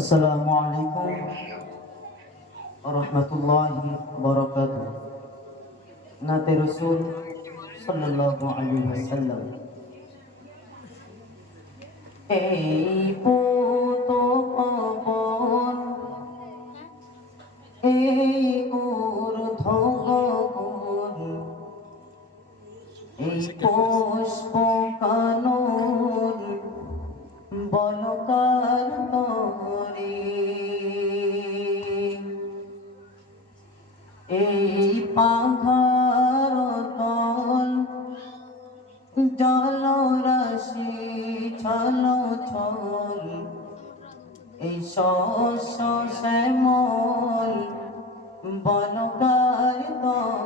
আসসালামু আলাইকুম রহমতুল্লাহি বরকাতুহ নাতে রসুল সাল্লাল্লাহু আলাইহি ওয়াসাল্লাম এই পুত পবন এই ঊর্ধ্ব গগন এই পুষ্প জলরাশি ছল ছল এই শস্য শ্যামল বনকার তরে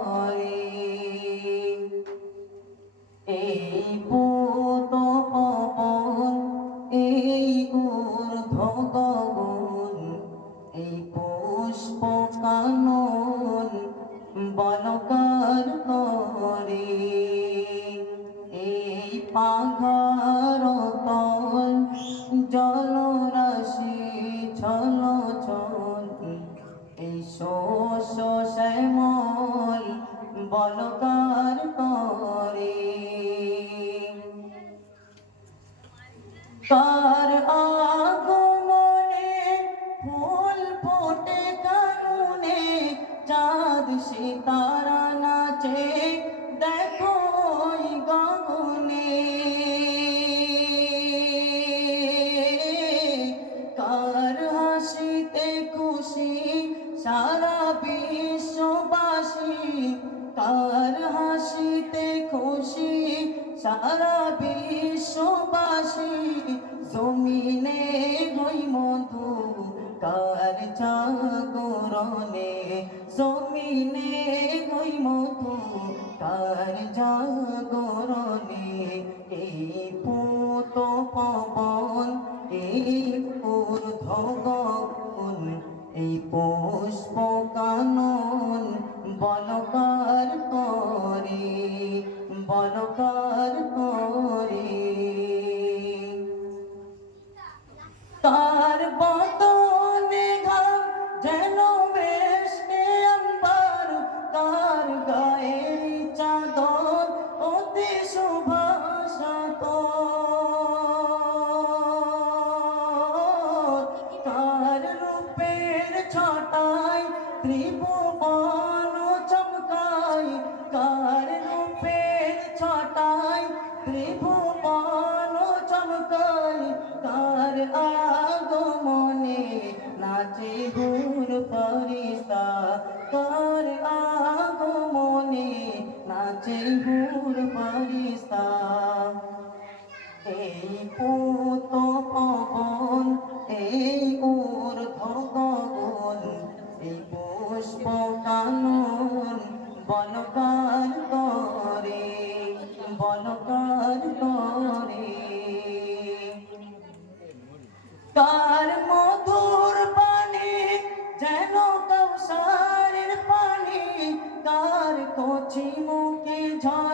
তল জলরাশি ছল ছল এই শোষ শ্যামল, বলকার করে। কার আগমনে ফুল ফোটে কানুনে, চাঁদ সিতারা কার হাসিতে খুশি, সারা বিশ্ববাসী জমিনে হই মধু কার জাগরণে, জমিনে হই মধু কার জাগরণে, এই পুত পবন বলকার আগমনে নাচে হুর পরিস্তা তার আগমনে নাচে হুর পরিস্তা এই পুত পবন, এই ঊর্ধ্ব গগন, এই পুষ্প কানন বলকার যেন কৌশারের পানি তার কচি মুখে ঝরে।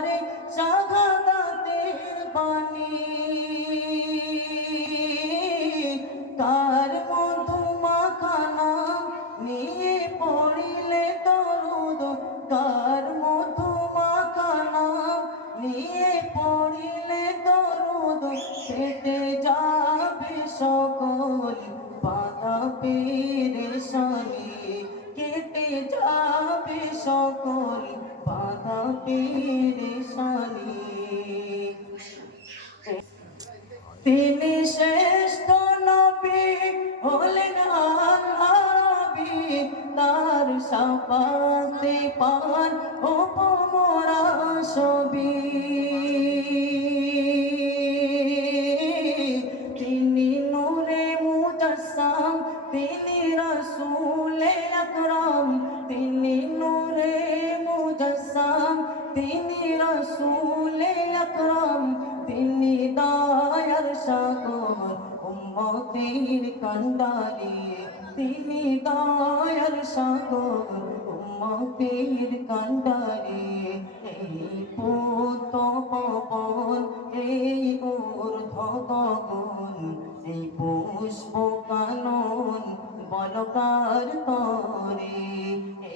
কেটে যাবে সকল বাধা পেরেশানি তিনি শ্রেষ্ঠ নবী হলেন আরবি তার সাপাতে পান উপমরা আকরাম তিনি নূরে মুজাসসাম, তিনি রসুলে আকরাম, তিনি দয়ার সাগর, উম্মতের কান্ডারি, তিনি দয়ার সাগর, উম্মতের কান্ডারি। এই পুত পবন, এই ঊর্ধ্ব গগন, এই পুষ্প কানন বলকার তরে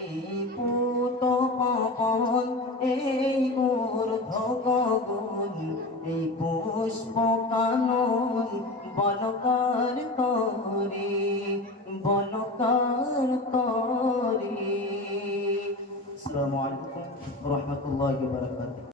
এই পুত পাপন এই ঊর্ধ্ব গগন এই পুষ্প কানন বলকার তরে বলকার তরে। আসসালামু আলাইকুম রহমতুল্লাহ বারাকাতুহু।